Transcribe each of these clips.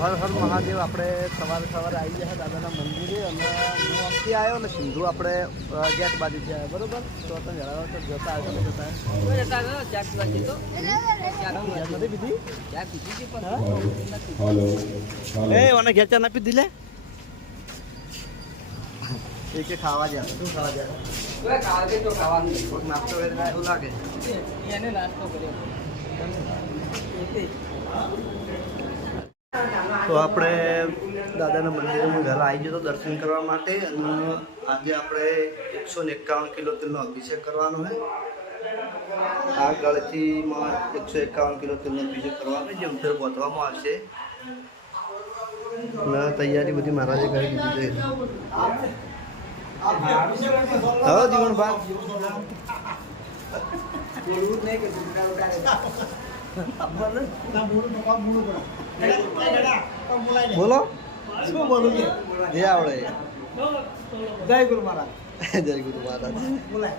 હર હર મહાદેવ આપણે સવારે સવારે આવી ગયા દાદાના મંદિરે અને હું આમથી આવ્યો ને સિંધુ આપણે ગેટ બાજુ આવ્યો બરોબર? તો તમે જણાવો તો જતા આવ્યો ને જતા આવ્યો? નથી પીધી? એ મને ઘેર ચા ના પીધી લે. એ કે ખાવા જાય શું ખાવા જાય? ખાવાનું નાસ્તો કરે ને એવું લાગે. તો આપણે દાદાના મંદિરમાં હું આવી ગયો દર્શન કરવા માટે અને આજે આપણે એકસો ને એકાવન કિલો તેલનો અભિષેક કરવાનો છે. આ ગળથીમાં એકસો એકાવન કિલો તેલનો અભિષેક કરવાનો જે ઉધર પહોંચવામાં આવશે. અને તૈયારી બધી મહારાજે કરી દીધી છે. જીવન ભાગ બોલો? શું બોલું જે આવડે. જય ગુરુ મહારાજ. જય ગુરુ મહારાજ. બોલાય.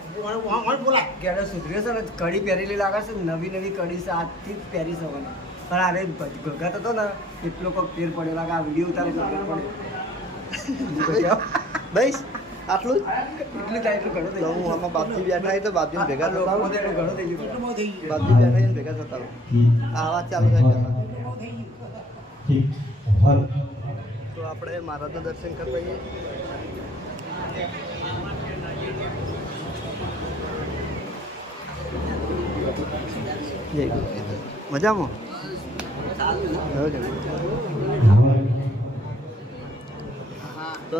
ક્યારે સુધર્યો છે ને? કડી પહેરેલી લાગે છે નવી નવી કડી છે આજથી જ પહેરી શકો ને પણ અરે ભગત હતો ને એટલો કોક ફેર પડ્યો લાગે. આ વીડિયો ઉતારે આટલું જ? એટલું થાય એટલું ઘણું થઈ હું આમાં બાપજી બેઠા તો બાપજી ભેગા થતા લોકો આવું. એટલું ઘણું થઈ ગયું. બાપજી બેઠા ને ભેગા થતા આ વાત ચાલુ થાય પહેલા. તો આપણે મહારાજના દર્શન કરવા જઈએ મજામાં? હવે. તો?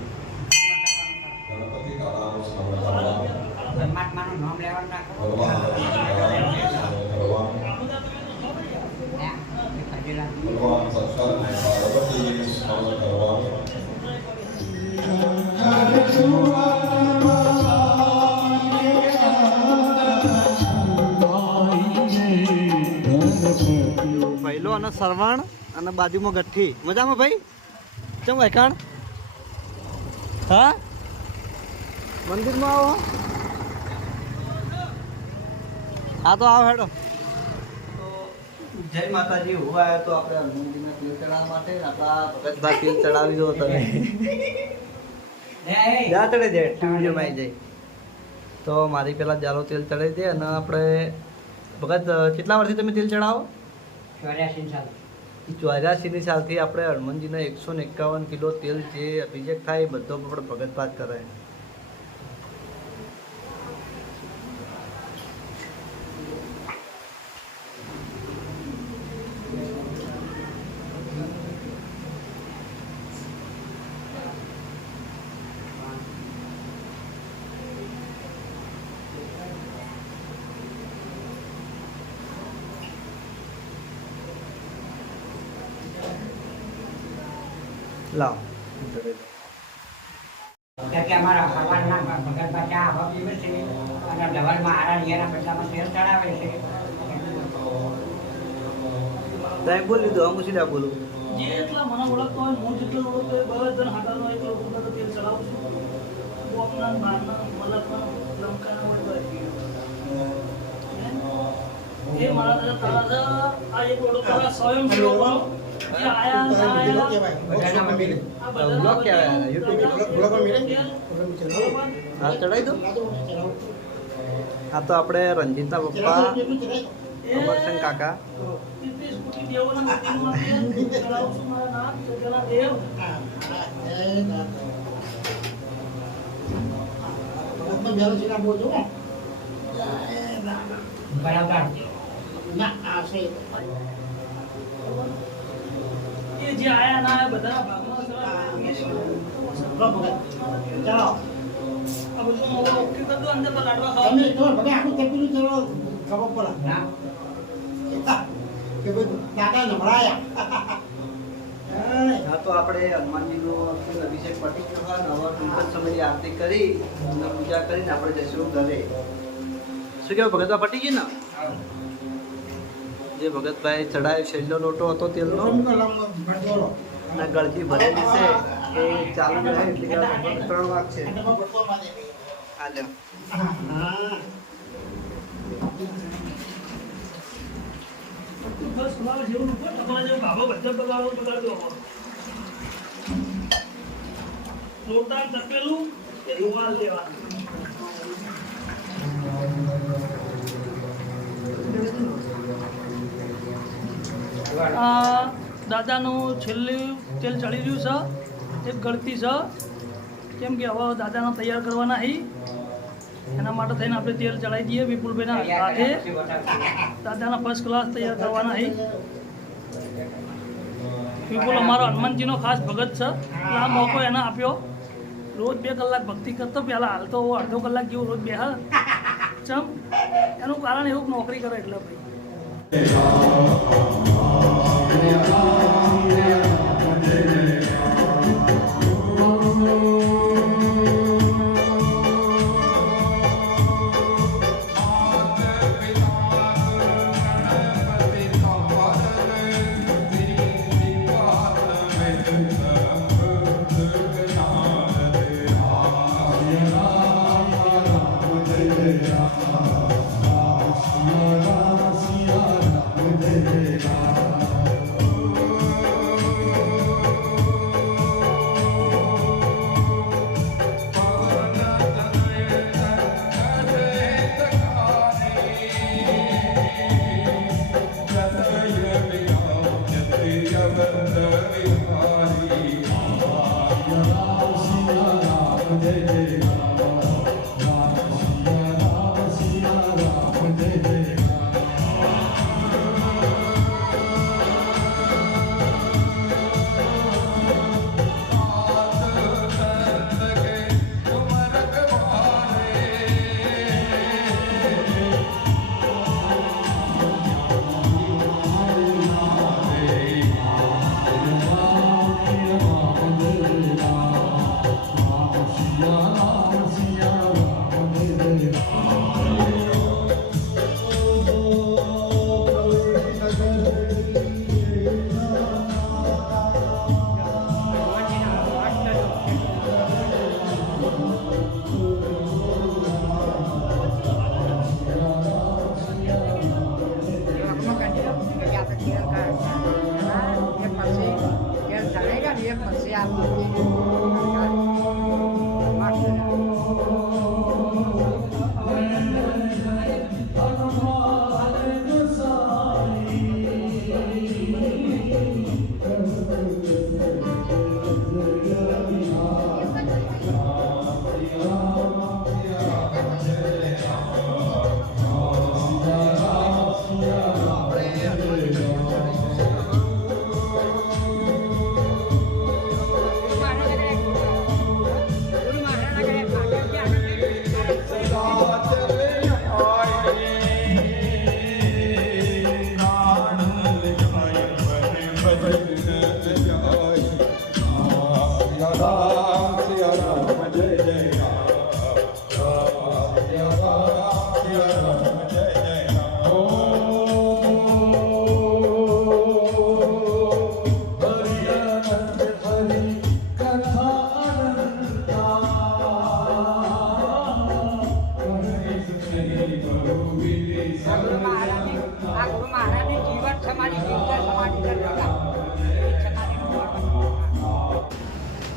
પહેલો અને સરવણ અને બાજુમાં ગઠ્ઠી. મજામાં ભાઈ? ચમ વેકાણ? હા? મંદિરમાં આવો. હા તો આવો હેડો. જય માતાજી હું આવ્યો તો આપણે હનુમાનજીના તેલ ચડાવવા માટે આપણા ભગતભાઈ તેલ ચડાવી દો તમે. જા ચડે જાય ટીવીમાં જાય. તો મારી પેલા જાલો તેલ ચડાવી દે અને આપણે ભગત કેટલા વર્ષથી તમે તેલ ચડાવો ચોર્યાસી સાલ ચોર્યાસીની સાલથી આપણે હનુમાનજીના એકસો ને એકાવન કિલો તેલ જે અભિષેક થાય એ બધો આપણે ભગત ભાગ લાવ. એટલે અમારા હવાના ભગતમાં ચા હવા પીવે છે અને ડબલમાં આરા રિયાના ચડાવે છે. બોલ લીધું હું સીધા બોલું. જે એટલા મને ઓળખતો હોય હું જેટલો ઓળખતો હોય બધા હાટાનો એક લોકો બધા તેલ ચડાવું છું. બોપના બારના મલકના લંકાના બધા એ મારા તારા આ એક ઓળખ સ્વયં સેવકો જે આયા ના બ્લોગ આયા કહેવાય આ બધાના બ્લોગ કહેવાય, YouTube બધા બ્લોગ માં મિલે તેલ, બરોબર. હા ચડાવી દો ચડાવો. આ તો આપણે રંજીતના પપ્પા ચડાવો, કેટલું ચડાય? એ અમરસંગ કાકા પીપીસ કુટી દેવોના મંદિરમાં તેલ ચડાવું છું મારા નાથ સજ્જના દેવ હા, હા, એ ના. ભગતમાં બેલો છે ના બોલજો હો. એ ના, ના. બરાબર ના, આ છે. એ જે આયા ના આયા બધાના ભાગમાં ચડાવે. લો આ બધું ઓકે કરી દો અંદર પર લાડવા તમે ખાવા તમારે આખું તપેલું ચડાવો, ખબર પડે. કે ભાઈ દાદા નભરાયા. તો આપણે હનુમાનજીનો અભિષેક પટી ગયો નવા ટૂંક જ સમયની આરતી કરી પૂજા કરીને આપણે જઈશું ઘરે. શું કહેવાય ભગતવા પટી ગયું ને? જે ભગતભાઈ ચડાયો છેલ્લો લોટો હતો તેલનો. અને ગળતી ભરેલી છે એ ચાલુ રહે એટલે ત્રણ વાગ છે. બસ તમારે તમારે ભાભો બધા બગાડો બગાડજો હવે. લોટા ધોવા લેવાનું આ દાદાનું છેલ્લું તેલ ચડી રહ્યું છે. એક ગળતી છે. કેમ કે હવે દાદાને તૈયાર કરવાના હી એના માટે થઈને આપણે તેલ ચડાવી દઈએ વિપુલભાઈના હાથે. દાદાના ફર્સ્ટ ક્લાસ તૈયાર કરવાના હી વિપુલ અમારો હનુમાનજીનો ખાસ ભગત છે. આ મોકો એને આપ્યો. રોજ બે કલાક ભક્તિ કરતો, પહેલાં હાલ તો અડધો કલાક જેવું રોજ બે હા ચમ? એનું કારણ એવું નોકરી કરે એટલે ભાઈ. ગુરુ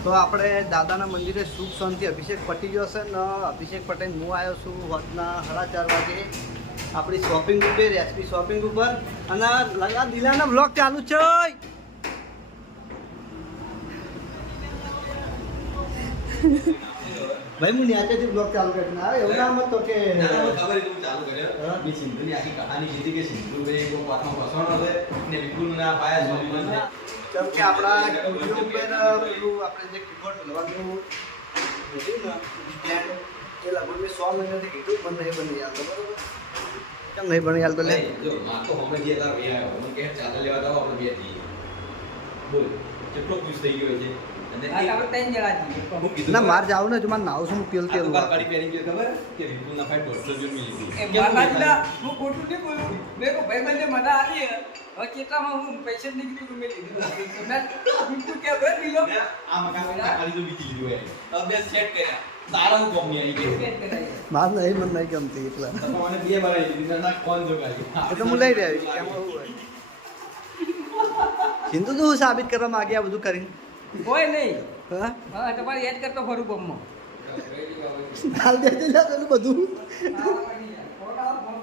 તો આપણે દાદાના મંદિરે સુખ શાંતિ અભિષેક પટી ગયો છે ને અભિષેક પટેલ હું આવ્યો છું હોતના સાડા ચાર વાગે. આપણી શોપિંગ ઉપર રેસપી શોપિંગ ઉપર અને લગા દિલાના બ્લોગ ચાલુ છે. ભાઈ હું ન્યાચેથી બ્લોગ ચાલુ કરીને આવે એવું નામ હતો કે ખબર હતું ચાલુ કર્યો. મેં સિંધુની આખી કહાની કીધી કે સિંધુભાઈ બહુ વાતમાં ફસવાનો છે ને વિપુલના પાયા જોડી કેમ કે આપણા ઉપર પેલું આપણે જે કીબોર્ડ લવાનું હતું ને એ લગભગ મેં સો મહિનાથી કીધું, પણ નહીં બની યાર બરોબર. કેમ નહીં બની યાર તો લે. જો માં તો હમણાં ભાઈ આવ્યો મને ચાલે લેવા જાઓ આપણે બે જઈએ. બોલ, કેટલો ખુશ થઈ ગયો છે? ના માર જાવ ને જો મારે નાવ છું તેલ તેલ પહેરી ખબર? કે ના? હું ખોટું નહીં બોલું. મેં કહું ભાઈ બંને મને આલી હવે કેટલામાં હું પૈસા જ નહીં મેં લીધું મેં બિલકુલ કે ભાઈ લીલો આ મકાન ખાલી તો વીતી લીધું હોય. હવે સેટ કર્યા. તારા હું કોમ આવી ગઈ માર નહીં મને નહીં ગમતી એટલે. મને બે વાર આવી દીધી મેં કોણ જો કાઢી એ હું લઈ રહ્યો કેમ હોય. સિંધુ તો હું સાબિત કરવા માંગે આ બધું કરીને? કોઈ નહીં. હા? તમારે યાદ કરતો ફરું ગમમાં. હાલ દે જા પેલું બધું.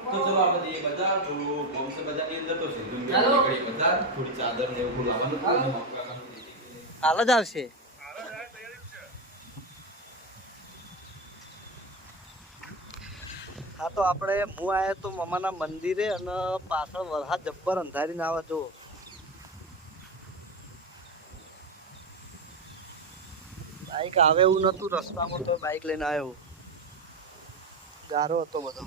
તો ચલો આ બધી બજાર થોડું બોમ્સે બજારની અંદર તો સિંધુ બજાર થોડી ચાદર ને એવું લાવવાનું. હાલ. જ આવશે. હા તો આપણે હું આવ્યા તો મમાના મંદિરે અને પાછળ વરસાદ જબ્બર અંધારીને આવે જો બાઈક આવે એવું નતું રસ્તામાં તો બાઈક લઈને આવ્યો. ગારો હતો બધો.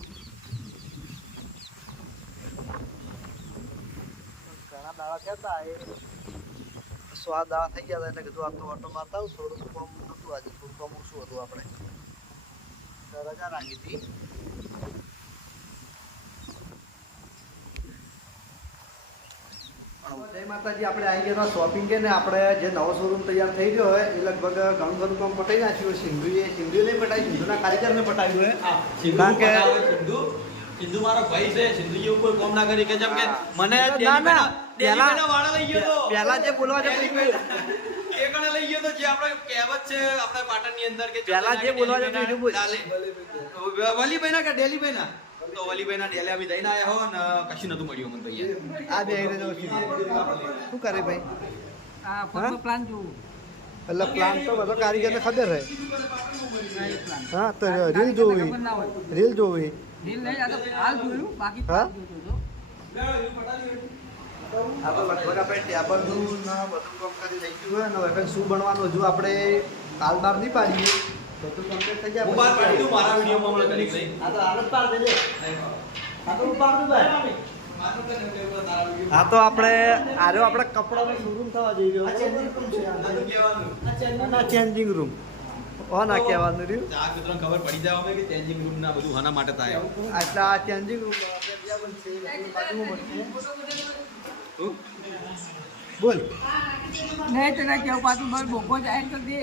ઘણા દાડા કહેતા, એ સો આ દાડા થઈ ગયા હતા એટલે કીધું આ તો ઓટો મારતા થોડું કામ નતું આજે થોડું કામ ઓછું હતું આપણે. રજા રાખી હતી. જય માતાજી આપણે આવી ગયા શોપિંગ છે ને આપણે જે નવો શોરૂમ તૈયાર થઈ ગયો હોય એ લગભગ ઘણું ઘણું કામ પટાઈ નાખ્યું સિંધુએ સિંધુએ નહીં પટાવી સિંધુના કારીગરને પટાવ્યું હોય. કારણ કે- સિંધુ. સિંધુ મારો ભાઈ છે સિંધુજી જેવું કોઈ કોમ ના કરી કે જેમ કે મને ના, ના. પહેલા- વાળા લઈ ગયો પહેલા જે બોલવા જતો એ કણે લઈ ગયો તો જે આપણે કહેવત છે આપણે પાટણની અંદર કે પહેલા જે બોલવા જતો બોલ. વલીભાઈ ના કે ડેલીભાઈ ના? તો વલીભાઈ ડેલે અમે જઈને આયા હો ને કશું નતું મળ્યું મને તો અહીંયા. આ બે શું કરે ભાઈ? આ ફોટો પ્લાન જોવું. એટલે પ્લાન તો બધો કારીગરને ખબર રહે હા તો રીલ જોવી. રીલ જોવી. દિલ નહીં આ તો હાલ જોયું બાકી હા? આપણે બધું કામ કરી લઈ ગયું હોય ને હવે શું બનવાનું હજુ આપણે કાલ બાર નહીં પાડીએ. બધું કમ્પ્લીટ થઈ જાય હું બહાર પાડી દઉં મારા વિડીયોમાં હમણાં ઘડીક લઈ. આ તો હાલ પાડ દેજે આ તો હું પાડ ભાઈ. હા તો આપણે આર્યો આપણે કપડાનો શોરૂમ થવા જઈ રહ્યો. આ ચેન્જિંગ રૂમ છે કહેવાનું. આ ચેન્જિંગ રૂમ ઓ કહેવાનું રહ્યું. ચાર મિત્રોને ખબર પડી જાય અમે કે ચેન્જિંગ રૂમ ના બધું આના માટે થાય. એટલે આ ચેન્જિંગ રૂમ આપણે બીજા બનશે બાજુમાં બનશે બોલ. નહીં તને કેવું પાછું બોલ બોકો જાય તો દે.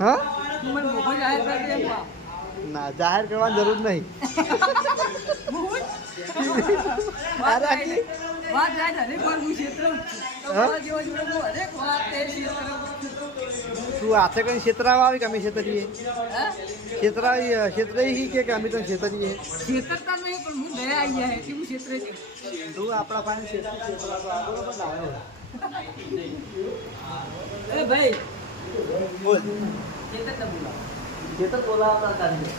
હા. ના જાહેર કરવાની જરૂર નહીં. તો હાથે કઈ છેતરાવા આવી કે અમે છેતરીએ હા? છેતરાવી છેતરાઈ હી કે અમે તો છેતરીએ છેતરતા નહીં પણ હું દયા આવી જાય એટલે હું ક્ષેત્રે છું. તું આપણા પાસે છેતરી છેતરાવા આવ્યો અરે ભાઈ બોલ ક્ષેત્ર બોલાવો છેતર બોલાવતા કાઢી